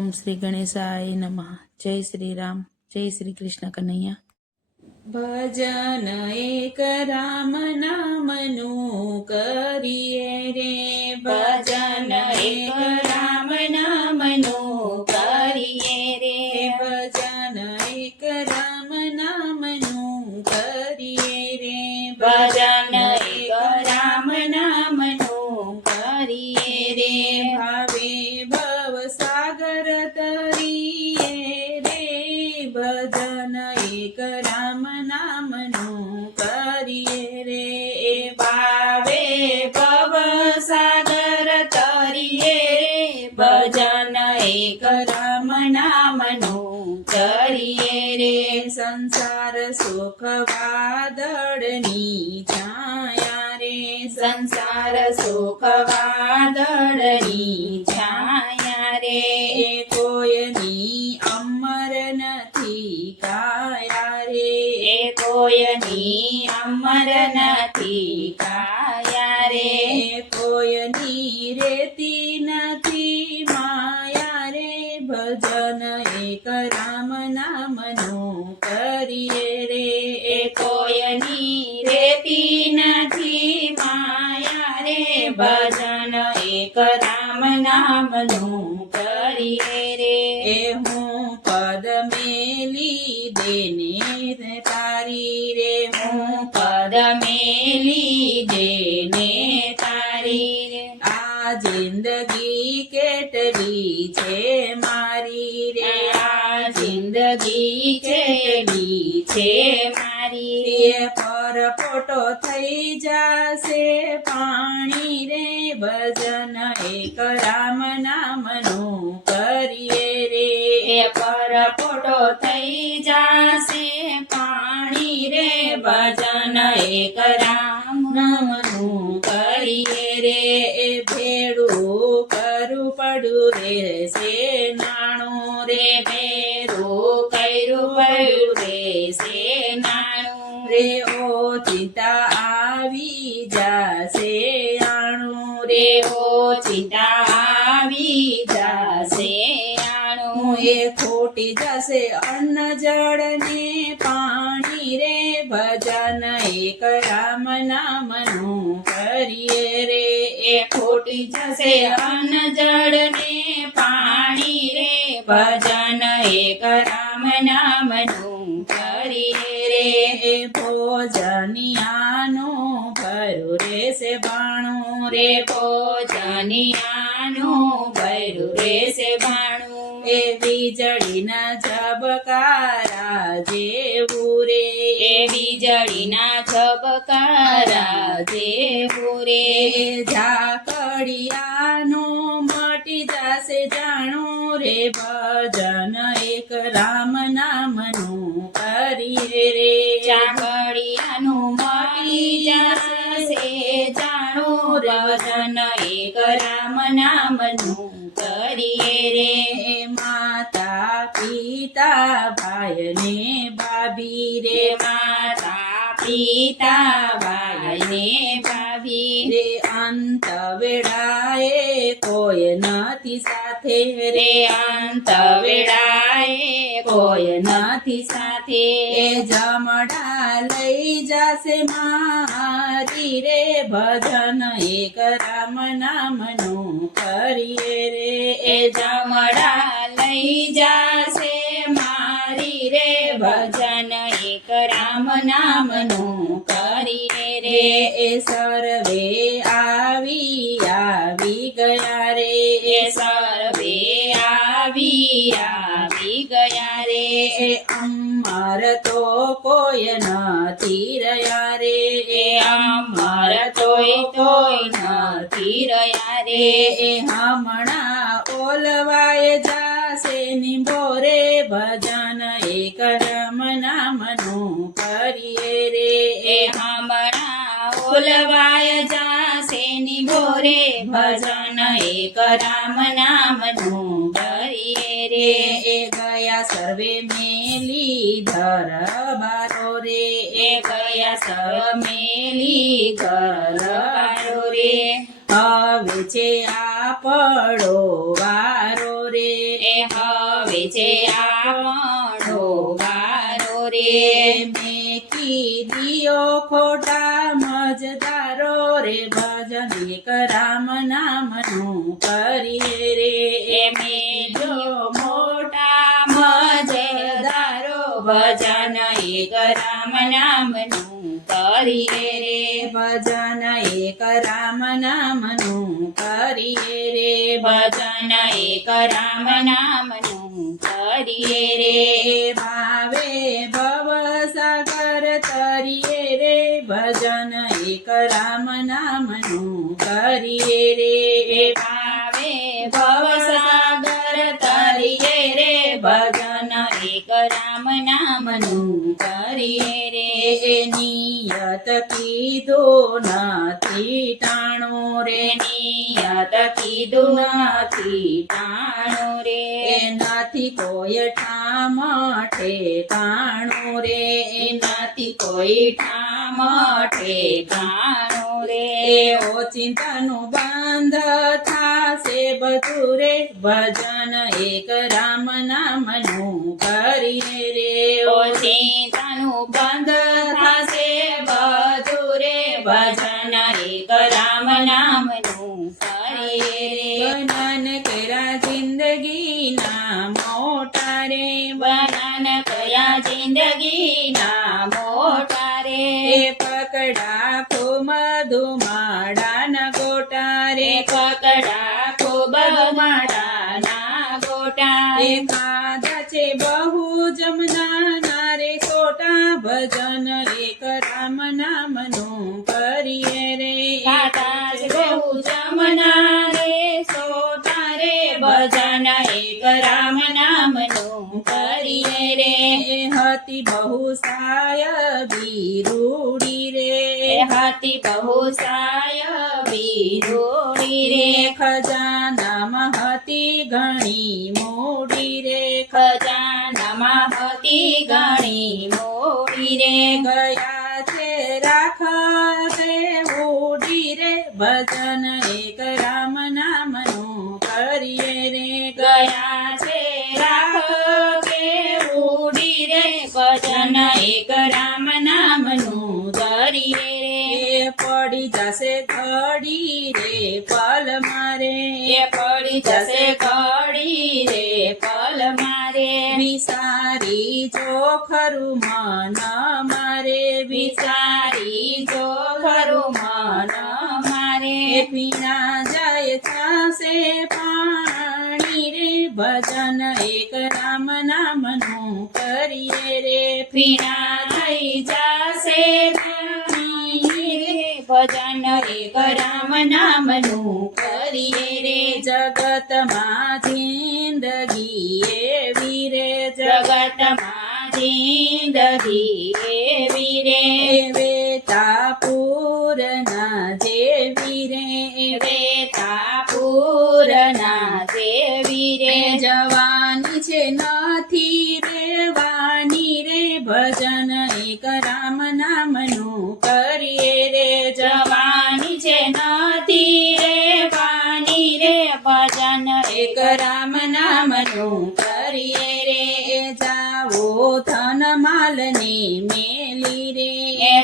ઓમ શ્રી ગણેશાય નમઃ. જય શ્રી રામ, જય શ્રી કૃષ્ણ કનૈયા. ભજન એક રામ નામનું કરીએ રે, ભજન એક રામ નામનું કરીએ રે, ભજન એક રામ નામનું કરીએ રે, ભજન એક રામ નામનું કરીએ રે, ભાવે ભવસાગર તરીએ રે, ભજન એક રામ નામનું કરીએ રે, ભાવે ભવસાગર તરીએ રે, ભજન એક રામ નામનું કરીએ રે, સંસાર સુખ વાદળની છાયા રે, સંસાર સુખ વાદળની છાયા રે, કોઈની અમર નથી કાયા રે, કોઈની અમર નથી કાયા રે, કોઈની રેતી નથી માયા રે, ભજન એક રામ નામનું કરીએ રે, કોઈની રેતી નથી માયા રે, ભજન એક રામ નામનું કરીએ રે, હું પદ મેલી દેને તારી રે, હું પદ મેલી દેને તારી રે, આ જિંદગી કેટલી છે મારી રે, આ જિંદગી કેટલી છે મારી રે, પરપોટો થઈ જાશે પાણી રે, ભજન એક રામ નામનું કરીએ રે, પરપોટો થઈ જાશે પાણી રે, ભજન એક રામ નામનું કરીએ રે, ભેડું કરું પડું રે સે નાણું રે, ભેરું કર્યું પડ્યું રે સે નાણું રે ઓ ચિંતા આવી જાશે આણું રે, ઓ ચિંતા આવી જાશે આણું ખોટી જશે અન્ન જળ ને પાણી રે, ભજન એક રામ નામનું કરીએ રે, ખોટી જશે અન્ન જળ ને પાણી રે, ભજન એક રામ નામનું કરીએ રે, ભોજનિયાનું ભરું રહેશે બાણું રે, ભોજનિયાનું ભર્યું રેશે ભાણું વીજળીના ઝબકારા જેવું રે, વીજળીના ઝબકારા જેવું રે, ઝાકળિયાનો મટી જશે જાણું રે, ભજન એક રામ નામનું કરીએ રે, ચાકડિયાનું મટી જશે જાણું રે, ભજન એક રામ નામનું કરીએ રે, માતા પિતા ભાઈ ને ભાભી રે, માતા પિતા ભાઈ ને ભાભી રે, અંત વેળાએ કોઈ નથી સાથે રે, અંત વેળાએ કોઈ નથી સાથે, જમડા લઈ જશે મારી રે, ભજન એક રામ નામનું કરીએ રે, જમડા લઈ જાશે મારી રે, ભજન એક રામ નામનું કરીએ રે, સર્વે આવી ગયા રે, સર્વે આવી ગયા રે, અમર તો કોઈ નથી રહ્યા રે, અમર તોય નથી રહ્યા રે, હમણાં ઓલવાય જાશે નિંબો રે, ભજન એક રામ નામનું કરીએ રે, હમણાં ઓલવાય જાશે નિભો રે, ભજન એક રામ નામનું કરીએ રે, ગયા સર્વે મેલી ધરબારો રે, ગયા સર્વ મેલી ઘર રે, હવે છે આપણો વારો રે, હવે છે આપણો વારો રે મેં કીધીઓ ખોટા મજદારો રે ભજન એક રામ નામનું કરીએ રે મેજો મોટા મજદારો ભજન એક રામ નામનું કરીએ રે ભજન એક રામ નામનું કરીએ રે ભજન એક રામ નામનું કરીએ રે ભાવે ભવસાગર તરીએ રે ભજન એક રામ નામનું કરીએ રે ભાવે ભવસાગર તરીએ રે ભજન એક રામ નામનું કરીએ રે નિયત કીધું નથી ટાણું રે નિયત કીધું નથી ટાણું રે નથી કોઈ ઠામ ઠેકાણું રે નથી કોઈ ઠામ ઠેકાણું રે ચિંતાનું બંધ થાશે બધું રે ભજન એક રામ નામનું કરીએ રે ચિંતાનું બંધ થશે બધું રે ભજન એક રામ નામનું કરીએ રે બનન કેરા જિંદગીના મોટા રે બનાન કયા જિંદગીના મોટા રે પકડા ખૂબ મધુમાડાના ગોટા રે પકડા ખૂબ માડાના ગોટા ખાધા છે બહુ જમના રે સોટા ભજન એક રામ નામનું કરીએ રે ખાતા જ બહુ જમના રે સોટા રે ભજન એક રામ નામનું કરીએ રે હતી બહુ સાયબી રૂડી રે હાથી બહુ સાયબી રોડી રે ખજાનામાં હતી ઘણી મૂડી રે ખજાનામાં હતી ઘણી મોડી રે ગયા છે રાખ તે ઉડી રે ભજન એક રામ નામનું કરીએ રે ગયા છે રાખ કે ઉડી રે ભજન એક રામ નામનું કરીએ રે પડી જશે ઘડી રે પલ મારે પડી જશે ઘડી રે પલ મારે વિસારી જો ખરું મન મારે વિચારી જો ખરું મન મારે પીણા જાય થશે પાણી રે ભજન એક રામ નામનું કરીએ રે પીણા થઈ જશે પાણી રે ભજન એક રામ નામનું કરીએ રે જગતમાં જિંદગી એવી રે જગતમાં જિંદગી એવી રે વેતા પૂરના જેવી રે વેતા પૂરના જેવી રે જવાની છે નથી રેવાની રે ભજન એક રામ નામનું કરીએ રે જવાની છે નથી રે વાની રે ભજન એક રામ નામનું કરીએ રે જાવો ધન માલની મેલી રે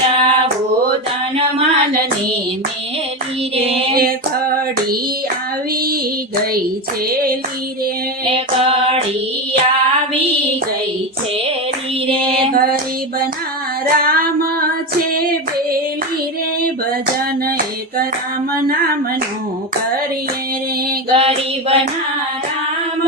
જાવો ધન માલની મેલી રે ઘડી આવી ગઈ છેલી રે ઘડી આવી ગઈ છે રે ગરીબના રામ છે બેલી રે ભજન એક રામ નામનું કરીએ રે ગરીબના રામ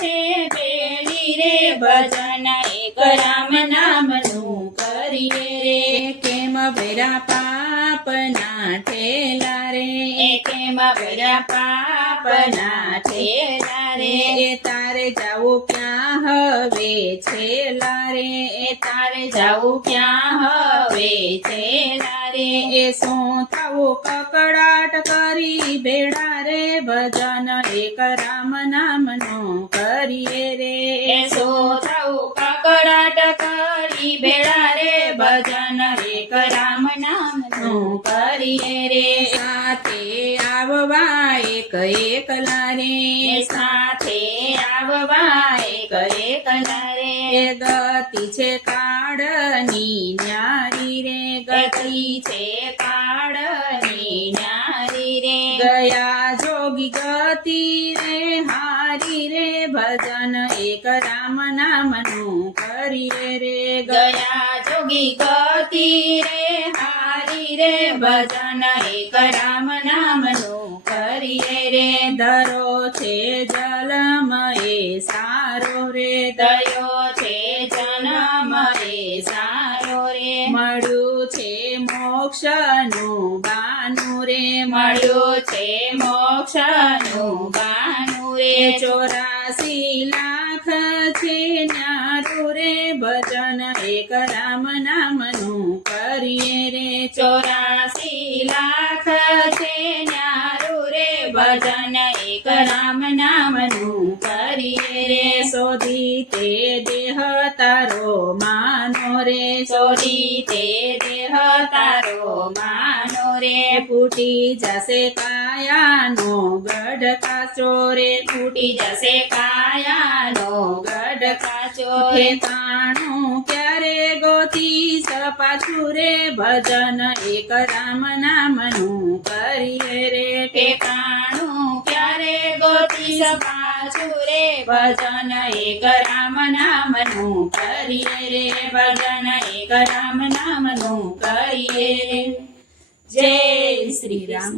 છે બેલી રે ભજન એક રામ નામનું કરીએ રે કેમ ભેરા પાપના ઠેલા રે કેમાં ભર્યા પાપના ઠેલા રે તારે જાવું ક્યાં હવે છેલા રે તારે જાવું ક્યાં હવે છેલા રે શું થવું કકડાટ કરી બેડા રે ભજન એક રામ નામનું કરીએ રે સો થવું કકડાટ કરી બેડા રે ભજન એક રામ નામનું કરીએ રે સાથે આવવા એક એકલા રે સાથે આવવા આવવા એક એક નરે એ ગતિ છે કાળની ન્યારી રે ગતિ છે કાળની ન્યારી રે ગયા જોગી ગતિ રે હારી રે ભજન એક રામ નામનું કરીએ રે ગયા જોગી ગતિ રે હારી રે ભજન એક રામ નામનું કરીએ રે ધરો છે જલમ એ સારો રે દયો છે જન્મ એ સારો રે મળ્યું છે મોક્ષનું બાનું રે મળ્યું છે મોક્ષનું બાનું રે 84 લાખ છે ન્યારું રે ભજન એક રામ નામનું કરીએ રે 84 લાખ છે ન્યારું રે ભજન એક રામ નામનું કરીએ રે શોધી તે દેહ તારો માનો રે સોરી તે દેહ તારો માનો રે ફૂટી જશે કાયાનો ગઢ કાચો રે ફૂટી જશે કાયાનો ગઢ કાચો રે ઠેકાણું ક્યારે ગોતી સપાછું રે ભજન એક રામ નામનું કરીએ રે ઠેકાણું ક્યારે ગોતી સપાછું રે ભજન એક રામ નામનું કરીએ રે ભજન એક રામ નામનું કરીએ રે જય શ્રી રામ.